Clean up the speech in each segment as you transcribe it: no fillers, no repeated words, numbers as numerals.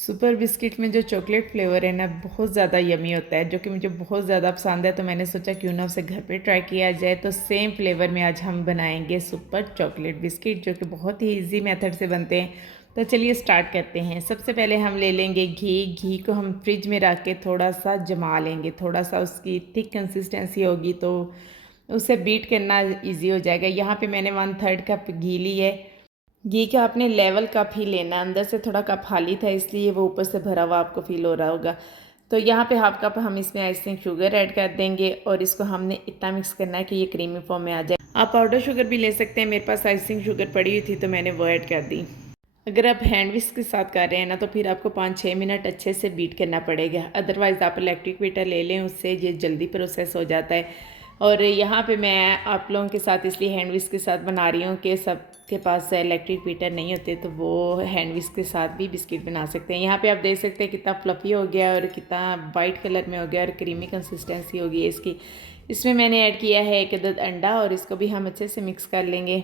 Super biscuit में जो chocolate flavour है ना बहुत ज़्यादा यमी होता है, जो कि मुझे बहुत ज़्यादा पसंद है। तो मैंने सोचा क्यों ना उसे घर पे ट्राई किया जाए। तो सेम फ्लेवर में आज हम बनाएंगे सुपर चॉकलेट बिस्किट, जो कि बहुत ही इजी मेथड से बनते हैं। तो चलिए स्टार्ट करते हैं। सबसे पहले हम ले लेंगे घी को हम फ्रिज में रख के थोड़ा सा जमा लेंगे। थोड़ा सा उसकी थिक कंसिस्टेंसी होगी तो उसे बीट करना ईजी हो जाएगा। यहाँ पर मैंने 1/3 कप घी ली है। घी का आपने लेवल कप ही लेना, अंदर से थोड़ा कप खाली था इसलिए वो ऊपर से भरा हुआ आपको फील हो रहा होगा। तो यहाँ पे हाफ कप हम इसमें आइसिंग शुगर ऐड कर देंगे और इसको हमने इतना मिक्स करना है कि ये क्रीमी फॉर्म में आ जाए। आप पाउडर शुगर भी ले सकते हैं, मेरे पास आइसिंग शुगर पड़ी हुई थी तो मैंने वो ऐड कर दी। अगर आप हैंड विस्क के साथ कर रहे हैं ना तो फिर आपको 5-6 मिनट अच्छे से बीट करना पड़ेगा। अदरवाइज़ आप इलेक्ट्रिक बीटर ले लें, उससे ये जल्दी प्रोसेस हो जाता है। और यहाँ पे मैं आप लोगों के साथ इसलिए हैंड विस्क के साथ बना रही हूँ कि सबके पास इलेक्ट्रिक बीटर नहीं होते, तो वो हैंड विस्क के साथ भी बिस्किट बना सकते हैं। यहाँ पे आप देख सकते हैं कितना फ्लफ़ी हो गया और कितना वाइट कलर में हो गया और क्रीमी कंसिस्टेंसी हो गई है इसकी। इसमें मैंने ऐड किया है 1 अदद अंडा और इसको भी हम अच्छे से मिक्स कर लेंगे।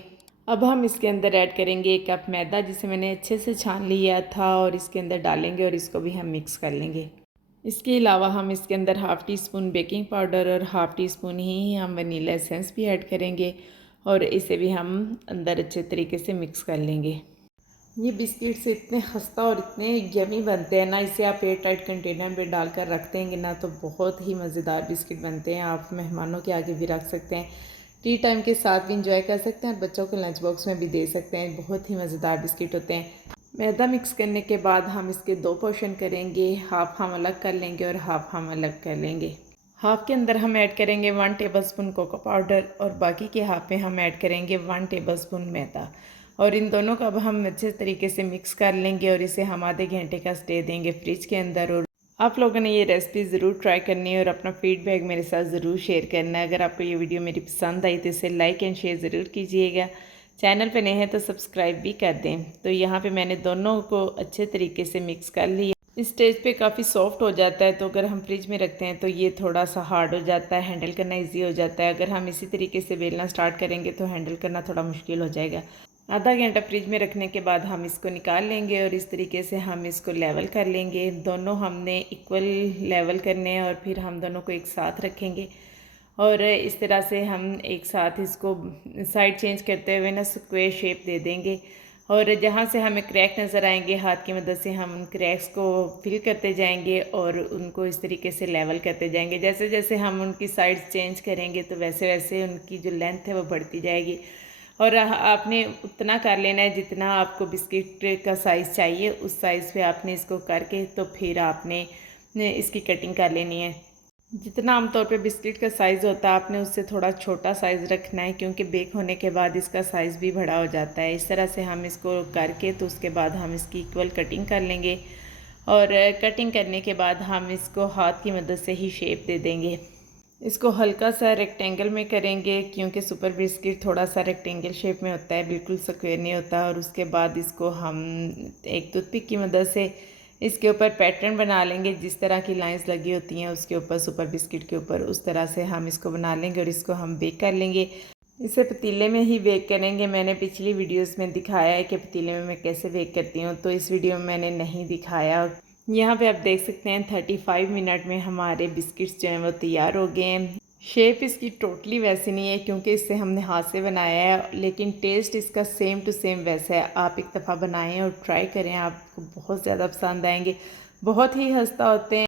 अब हम इसके अंदर ऐड करेंगे 1 कप मैदा, जिसे मैंने अच्छे से छान लिया था, और इसके अंदर डालेंगे और इसको भी हम मिक्स कर लेंगे। इसके अलावा हम इसके अंदर half tea spoon baking powder और हाफ़ टी स्पून ही हम वनीला एसेंस भी ऐड करेंगे और इसे भी हम अंदर अच्छे तरीके से मिक्स कर लेंगे। ये बिस्किट्स इतने खस्ता और इतने यमी बनते हैं ना, इसे आप एयर टाइट कंटेनर में डालकर रख देंगे ना तो बहुत ही मज़ेदार बिस्किट बनते हैं। आप मेहमानों के आगे भी रख सकते हैं, टी टाइम के साथ भी इंजॉय कर सकते हैं और बच्चों को लंच बॉक्स में भी दे सकते हैं। बहुत ही मज़ेदार बिस्किट होते हैं। मैदा मिक्स करने के बाद हम इसके 2 पोर्शन करेंगे, हाफ़ हम अलग कर लेंगे और हाफ़ हम अलग कर लेंगे। हाफ़ के अंदर हम ऐड करेंगे 1 टेबलस्पून कोको पाउडर और बाकी के हाफ़ में हम ऐड करेंगे 1 टेबलस्पून मैदा। और इन दोनों को अब हम अच्छे तरीके से मिक्स कर लेंगे और इसे हम आधे घंटे का स्टे देंगे फ्रिज के अंदर। और आप लोगों ने ये रेसिपी ज़रूर ट्राई करनी है और अपना फीडबैक मेरे साथ ज़रूर शेयर करना है। अगर आपको ये वीडियो मेरी पसंद आई तो इसे लाइक एंड शेयर ज़रूर कीजिएगा। चैनल पे नए हैं तो सब्सक्राइब भी कर दें। तो यहाँ पे मैंने दोनों को अच्छे तरीके से मिक्स कर लिया। इस स्टेज पे काफ़ी सॉफ्ट हो जाता है, तो अगर हम फ्रिज में रखते हैं तो ये थोड़ा सा हार्ड हो जाता है, हैंडल करना इजी हो जाता है। अगर हम इसी तरीके से बेलना स्टार्ट करेंगे तो हैंडल करना थोड़ा मुश्किल हो जाएगा। आधा घंटा फ्रिज में रखने के बाद हम इसको निकाल लेंगे और इस तरीके से हम इसको लेवल कर लेंगे। दोनों हमने इक्वल लेवल करने हैं और फिर हम दोनों को एक साथ रखेंगे और इस तरह से हम एक साथ इसको साइड चेंज करते हुए ना स्क्वायर शेप दे देंगे। और जहाँ से हमें क्रैक नज़र आएंगे हाथ की मदद से हम उन क्रैक्स को फिल करते जाएंगे और उनको इस तरीके से लेवल करते जाएंगे। जैसे जैसे हम उनकी साइड्स चेंज करेंगे तो वैसे वैसे उनकी जो लेंथ है वो बढ़ती जाएगी। और आपने उतना कर लेना है जितना आपको बिस्किट का साइज़ चाहिए, उस साइज़ पे आपने इसको करके तो फिर आपने इसकी कटिंग कर लेनी है। जितना आमतौर पे बिस्किट का साइज़ होता है आपने उससे थोड़ा छोटा साइज़ रखना है, क्योंकि बेक होने के बाद इसका साइज़ भी बड़ा हो जाता है। इस तरह से हम इसको करके तो उसके बाद हम इसकी इक्वल कटिंग कर लेंगे और कटिंग करने के बाद हम इसको हाथ की मदद से ही शेप दे देंगे। इसको हल्का सा रेक्टेंगल में करेंगे, क्योंकि सुपर बिस्किट थोड़ा सा रेक्टेंगल शेप में होता है, बिल्कुल स्क्वायर नहीं होता। और उसके बाद इसको हम एक टूथपिक की मदद से इसके ऊपर पैटर्न बना लेंगे। जिस तरह की लाइंस लगी होती हैं उसके ऊपर, सुपर बिस्किट के ऊपर, उस तरह से हम इसको बना लेंगे और इसको हम बेक कर लेंगे। इसे पतीले में ही बेक करेंगे। मैंने पिछली वीडियोस में दिखाया है कि पतीले में मैं कैसे बेक करती हूँ, तो इस वीडियो में मैंने नहीं दिखाया। यहाँ पे आप देख सकते हैं 35 मिनट में हमारे बिस्किट्स जो हैं वो तैयार हो गए हैं। शेप इसकी टोटली वैसी नहीं है क्योंकि इससे हमने हाथ से बनाया है, लेकिन टेस्ट इसका सेम टू सेम वैसा है। आप एक दफ़ा बनाएं और ट्राई करें, आपको बहुत ज़्यादा पसंद आएंगे। बहुत ही खस्ता होते हैं।